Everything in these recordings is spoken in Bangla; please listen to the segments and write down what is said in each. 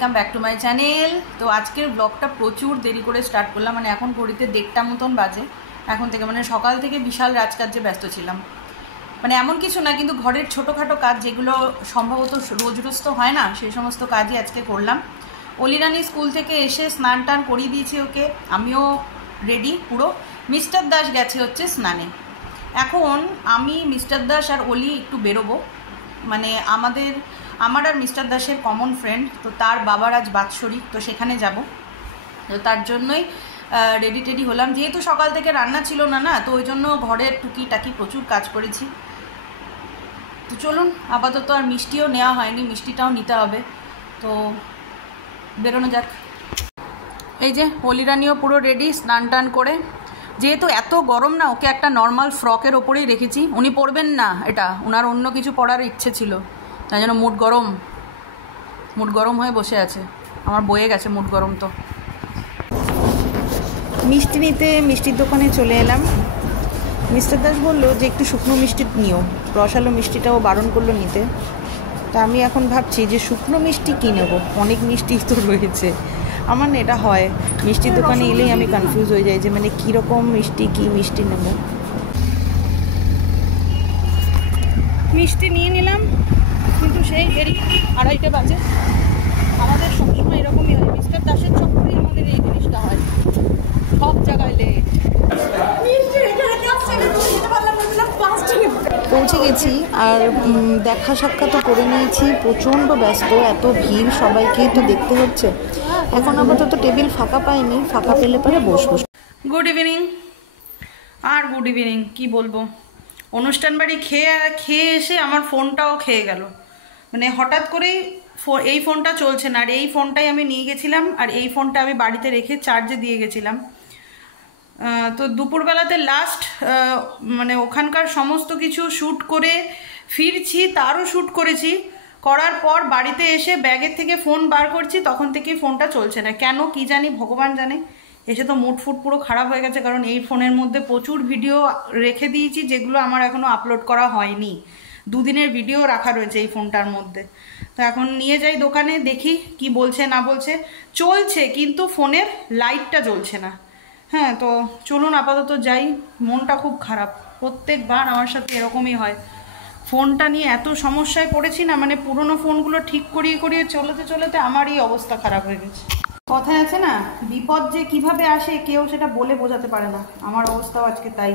Welcome back to my channel. তো আজকের ব্লগটা প্রচুর দেরি করে স্টার্ট করলাম, মানে এখন ঘড়িতে 1:30 মতন বাজে এখন থেকে, মানে সকাল থেকে বিশাল রাজকার্যে ব্যস্ত ছিলাম। মানে এমন কিছু না, কিন্তু ঘরের ছোটোখাটো কাজ যেগুলো সম্ভবত রোজ রোজ তো হয় না, সেই সমস্ত কাজই আজকে করলাম। অলিরানি স্কুল থেকে এসে স্নান টান করিয়ে দিয়েছি ওকে, আমিও রেডি পুরো। মিস্টার দাস গেছে হচ্ছে স্নানে। এখন আমি মিস্টার দাস আর অলি একটু বেরোবো, মানে আমার আর মিস্টার দাসের কমন ফ্রেন্ড, তো তার বাবার আজ বাৎসরিক, তো সেখানে যাব। তো তার জন্যই রেডি টেডি হলাম, যেহেতু সকাল থেকে রান্না ছিল না, তো ওই জন্য ঘরের টুকিটাকি প্রচুর কাজ করেছি। তো চলুন, আপাতত আর মিষ্টিও নেওয়া হয়নি, মিষ্টিটাও নিতে হবে, তো বেরোনো যাক। এই যে অলিরানিও পুরো রেডি, স্নান টান করে। যেহেতু এত গরম না, ওকে একটা নর্মাল ফ্রকের ওপরেই রেখেছি, উনি পরবেন না এটা, ওনার অন্য কিছু পরার ইচ্ছে ছিল, তাই জন্য মুড গরম হয়ে বসে আছে। আমার বয়ে গেছে মুড গরম। তো মিষ্টি নিতে মিষ্টির দোকানে চলে এলাম। মিস্টার দাস বললো যে একটু শুকনো মিষ্টি নিও, রসালো মিষ্টিটাও বারণ করলো নিতে। তা আমি এখন ভাবছি যে শুকনো মিষ্টি কী নেবো, অনেক মিষ্টি তো রয়েছে। আমার না এটা হয়, মিষ্টির দোকানে এলেই আমি কনফিউজ হয়ে যাই যে মানে কীরকম মিষ্টি, কী মিষ্টি নেব। মিষ্টি নিয়ে নিলাম, কিন্তু সেই দেরি, 2:30 বাজে। আমাদের সবসময় এরকমই হয়, মিস্টার দাসের চক্করেই আমাদের এই জিনিসটা হয়, সব জায়গায় লেট। পৌঁছে গেছি, আর দেখা সাক্ষাৎ করে নিয়েছি। প্রচণ্ড ব্যস্ত, এত ভিড়, সবাইকেই তো দেখতে হচ্ছে। এখন আপাতত টেবিল ফাঁকা পাইনি, ফাঁকা পেলে পরে বসবো। Good evening. আর গুড ইভিনিং কি বলবো, অনুষ্ঠান বাড়ি খেয়ে এসে আমার ফোনটাও খেয়ে গেল। মানে হঠাৎ করেই এই ফোনটা চলছে না, আর এই ফোনটাই আমি নিয়ে গেছিলাম, আর এই ফোনটা আমি বাড়িতে রেখে চার্জে দিয়ে গেছিলাম। তো দুপুরবেলাতে লাস্ট মানে ওখানকার সমস্ত কিছু শ্যুট করে ফিরছি, তারও শ্যুট করেছি। করার পর বাড়িতে এসে ব্যাগের থেকে ফোন বার করছি, তখন থেকেই ফোনটা চলছে না, কেন কি জানি, ভগবান জানে। এসে তো মুড ফুড পুরো খারাপ হয়ে গেছে, কারণ এই ফোনের মধ্যে প্রচুর ভিডিও রেখে দিয়েছি যেগুলো আমার এখনও আপলোড করা হয়নি। 2 দিনের ভিডিও রাখা রয়েছে এই ফোনটার মধ্যে। তো এখন নিয়ে যাই দোকানে, দেখি কি বলছে না বলছে। চলছে, কিন্তু ফোনের লাইটটা জ্বলছে না। হ্যাঁ, তো চলুন আপাতত যাই। মনটা খুব খারাপ, প্রত্যেকবার আমার সাথে এরকমই হয়। ফোনটা নিয়ে এত সমস্যায় পড়েছি না, মানে পুরনো ফোনগুলো ঠিক করিয়ে চলতে আমারই অবস্থা খারাপ হয়ে গেছে। কথায় আছে না, বিপদ যে কিভাবে আসে কেউ সেটা বলে বোঝাতে পারে না। আমার অবস্থাও আজকে তাই।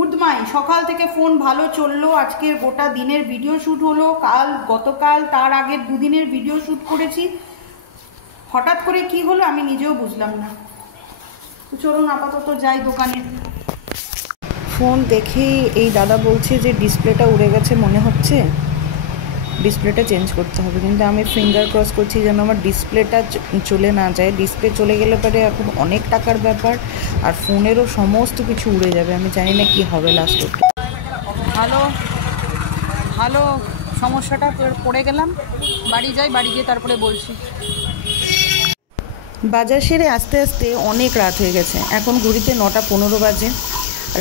উদ্মাই, সকাল থেকে ফোন ভালো চললো, আজকের গোটা দিনের ভিডিও শ্যুট হলো, গতকাল তার আগের 2 দিনের ভিডিও শ্যুট করেছি। হঠাৎ করে কি হলো আমি নিজেও বুঝলাম না। তো চলুন আপাতত যাই দোকানে। ফোন দেখেই এই দাদা বলছে যে ডিসপ্লেটা উড়ে গেছে মনে হচ্ছে, ডিসপ্লেটা চেঞ্জ করতে হবে। কিন্তু আমি ফিঙ্গার ক্রস করছি যেন আমার ডিসপ্লেটা চলে না যায়। ডিসপ্লে চলে গেলে পরে এখন অনেক টাকার ব্যাপার, আর ফোনেরও সমস্ত কিছু উড়ে যাবে। আমি জানি না কি হবে লাস্ট। ভালো সমস্যাটা পড়ে গেলাম। বাড়ি যাই, বাড়ি গিয়ে তারপরে বলছি। বাজার সেরে আস্তে আস্তে অনেক রাত হয়ে গেছে, এখন ঘড়িতে 9:15 বাজে।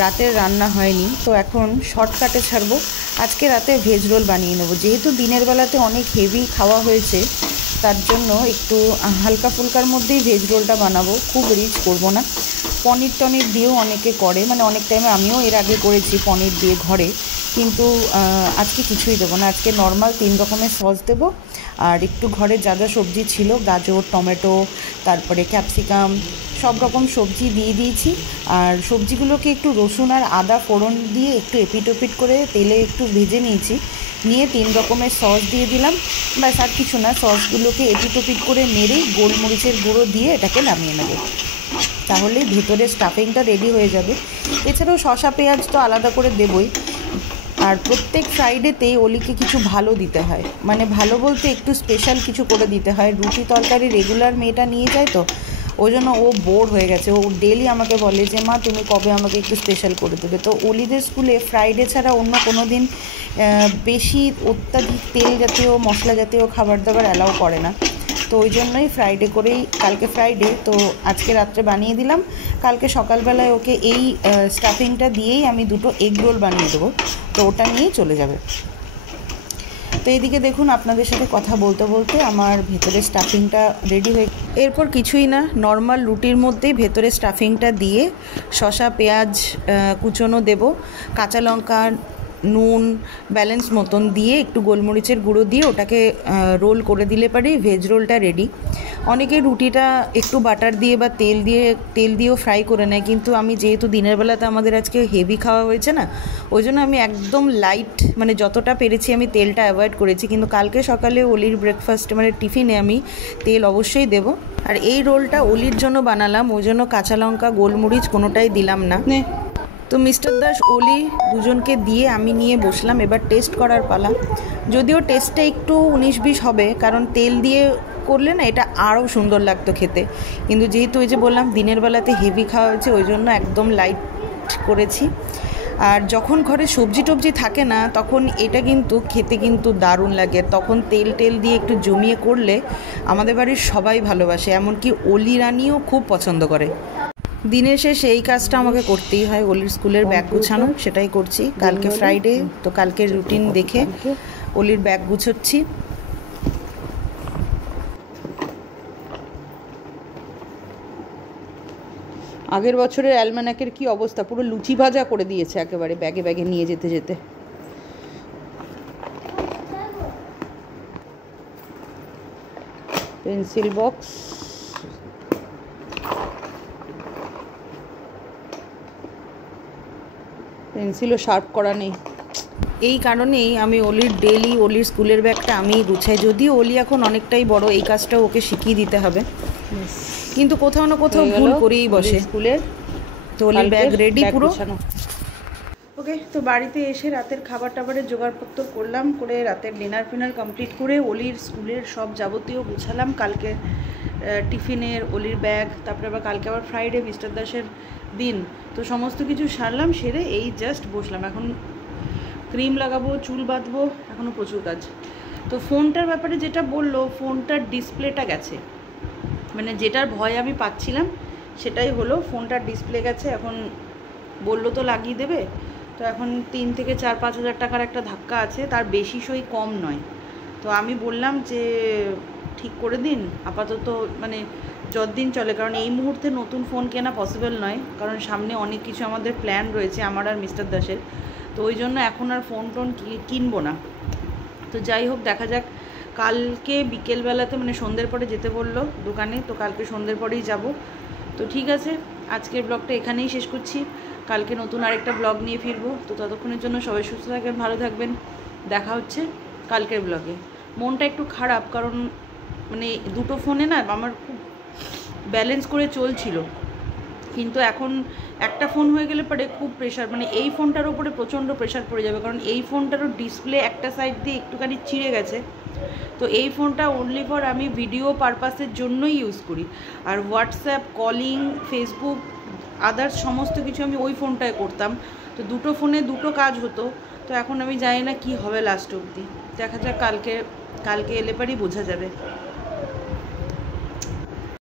রাতের রান্না হয়নি, তো এখন শর্টকাটে ছাড়বো। আজকে রাতে ভেজ রোল বানিয়ে নেবো, যেহেতু দিনের বেলাতে অনেক হেভি খাওয়া হয়েছে, তার জন্য একটু হালকা ফুলকার মধ্যেই ভেজ রোলটা বানাবো, খুব রিচ করব না। পনির টনির দিয়েও অনেকে করে, মানে অনেক টাইমে আমিও এর আগে করেছি পনির দিয়ে ঘরে, কিন্তু আজকে কিছুই দেবো না। আজকে নর্মাল 3 রকমের সস দেবো, আর একটু ঘরে যা যা সবজি ছিল, গাজর, টমেটো, তারপরে ক্যাপসিকাম, সব রকম সবজি দিয়ে দিয়েছি। আর সবজিগুলোকে একটু রসুন আর আদা ফোড়ন দিয়ে একটু এপিট ওপিট করে তেলে একটু ভেজে নিয়েছি, নিয়ে 3 রকমের সস দিয়ে দিলাম। ব্যাস, আর কিছু না। সসগুলোকে এপিট ওপিট করে নেড়েই গোলমরিচের গুঁড়ো দিয়ে এটাকে নামিয়ে নেব, তাহলেই ভেতরে স্টাফিংটা রেডি হয়ে যাবে। এছাড়াও শসা পেঁয়াজ তো আলাদা করে দেবই। আর প্রত্যেক ফ্রাইডেতেই অলিকে কিছু ভালো দিতে হয়, মানে ভালো বলতে একটু স্পেশাল কিছু করে দিতে হয়। রুটি তরকারি রেগুলার মেয়েটা নিয়ে যায়, তো ওই জন্য ও বোর হয়ে গেছে। ও ডেলি আমাকে বলে যে মা তুমি কবে আমাকে একটু স্পেশাল করে দেবে। তো অলিদের স্কুলে ফ্রাইডে ছাড়া অন্য কোনো দিন বেশি অত্যাধিক তেল জাতীয় মশলা জাতীয় খাবার দাবার অ্যালাউ করে না। তো ওই জন্যই ফ্রাইডে করেই, কালকে ফ্রাইডে তো আজকে রাত্রে বানিয়ে দিলাম। কালকে সকালবেলায় ওকে এই স্টাফিংটা দিয়েই আমি 2টো এগ রোল বানিয়ে দেবো, তো ওটা নিয়েই চলে যাবে। তো এইদিকে দেখুন আপনাদের সাথে কথা বলতে বলতে আমার ভেতরে স্টাফিংটা রেডি হয়ে, এরপর কিছুই না, নর্মাল রুটির মধ্যেই ভেতরে স্টাফিংটা দিয়ে শসা পেঁয়াজ কুচনো দেব, কাঁচা লঙ্কা নুন ব্যালেন্স মতন দিয়ে একটু গোলমরিচের গুঁড়ো দিয়ে ওটাকে রোল করে দিলে পারে ভেজ রোলটা রেডি। অনেকে রুটিটা একটু বাটার দিয়ে বা তেল দিয়েও ফ্রাই করে নেয়, কিন্তু আমি যেহেতু দিনের বেলাতে আমাদের আজকে হেভি খাওয়া হয়েছে না, ওই জন্য আমি একদম লাইট মানে যতটা পেরেছি আমি তেলটা অ্যাভয়েড করেছি। কিন্তু কালকে সকালে অলির ব্রেকফাস্টে মানে টিফিনে আমি তেল অবশ্যই দেব। আর এই রোলটা অলির জন্য বানালাম, ওই জন্য কাঁচা লঙ্কা গোলমরিচ কোনোটাই দিলাম না। তো মিস্টার দাস অলি দুজনকে দিয়ে আমি নিয়ে বসলাম, এবার টেস্ট করার পালা। যদিও টেস্টটা একটু 19-20 হবে, কারণ তেল দিয়ে করলে না এটা আরও সুন্দর লাগতো খেতে, কিন্তু যেহেতু ওই যে বললাম দিনের বেলাতে হেভি খাওয়া হয়েছে ওই জন্য একদম লাইট করেছি। আর যখন ঘরে সবজি টবজি থাকে না তখন এটা কিন্তু খেতে কিন্তু দারুণ লাগে, তখন তেল দিয়ে একটু জমিয়ে করলে আমাদের বাড়ির সবাই ভালোবাসে, এমনকি অলি রানিও খুব পছন্দ করে। দিনের শেষে এই কাজটা আমাকে করতেই হয়, অলির স্কুলের ব্যাগ গুছানো, সেটাই করছি। কালকে ফ্রাইডে তো কালকের রুটিন দেখে অলির ব্যাগ গুছোচ্ছি। আগের বছরের অ্যালমানাকের কি অবস্থা, পুরো লুচি ভাজা করে দিয়েছে একেবারে ব্যাগে ব্যাগে নিয়ে যেতে যেতে। পেন্সিল বক্স, পেন্সিলও শার্প করা নেই, এই কারণেই আমি অলির স্কুলের ব্যাগটা আমি গুছাই। যদিও অলি এখন অনেকটাই বড়, এই কাজটাও ওকে শিখিয়ে দিতে হবে, কিন্তু কোথাও না কোথাও ভুল করেই বসে স্কুলের। তো অলির ব্যাগ রেডি পুরো। ওকে, তো বাড়িতে এসে রাতের খাবার টাবারের জোগাড়পত্র করলাম, করে রাতের ডিনার ফিনার কমপ্লিট করে অলির স্কুলের সব যাবতীয় গুছালাম, কালকে টিফিনের অলির ব্যাগ, তারপরে আবার কালকে আবার ফ্রাইডে মিস্টার দাসের দিন, তো সমস্ত কিছু সারলাম, সেরে এই জাস্ট বসলাম। এখন ক্রিম লাগাবো, চুল বাঁধবো, এখনও প্রচুর কাজ। তো ফোনটার ব্যাপারে যেটা বললো, ফোনটার ডিসপ্লেটা গেছে, মানে যেটার ভয় আমি পাচ্ছিলাম সেটাই হলো, ফোনটার ডিসপ্লে গেছে। এখন বললো তো লাগিয়ে দেবে, তো এখন 3 থেকে 4-5 হাজার টাকার একটা ধাক্কা আছে, তার বেশি সই কম নয়। তো আমি বললাম যে ঠিক করে দিন আপাতত, মানে যতদিন চলে, কারণ এই মুহূর্তে নতুন ফোন কেনা পসিবল নয়, কারণ সামনে অনেক কিছু আমাদের প্ল্যান রয়েছে আমার আর মিস্টার দাসের, তো ওই জন্য এখন আর ফোন টোন কিনবো না। তো যাই হোক, দেখা যাক, কালকে বিকেলবেলাতে মানে সন্ধ্যের পরে যেতে বললো দোকানে, তো কালকে সন্ধ্যের পরেই যাব। তো ঠিক আছে, আজকের ব্লগটা এখানেই শেষ করছি, কালকে নতুন আরেকটা ব্লগ নিয়ে ফিরবো। তো ততক্ষণের জন্য সবাই সুস্থ থাকবেন, ভালো থাকবেন, দেখা হচ্ছে কালকের ব্লগে। মনটা একটু খারাপ, কারণ মানে দুটো ফোনে না আমার খুব ব্যালেন্স করে চলছিল, কিন্তু এখন একটা ফোন হয়ে গেলে পরে খুব প্রেশার, মানে এই ফোনটার ওপরে প্রচণ্ড প্রেশার পড়ে যাবে, কারণ এই ফোনটারও ডিসপ্লে একটা সাইড দিয়ে একটুখানি ছিঁড়ে গেছে। তো এই ফোনটা অনলি ফর আমি ভিডিও পারপাসের জন্যই ইউজ করি, আর হোয়াটসঅ্যাপ, কলিং, ফেসবুক, আদার্স সমস্ত কিছু আমি ওই ফোনটায় করতাম। তো দুটো ফোনে দুটো কাজ হতো, তো এখন আমি জানি না কি হবে লাস্ট অবধি, দেখা যাক, কালকে এলে পারই বোঝা যাবে।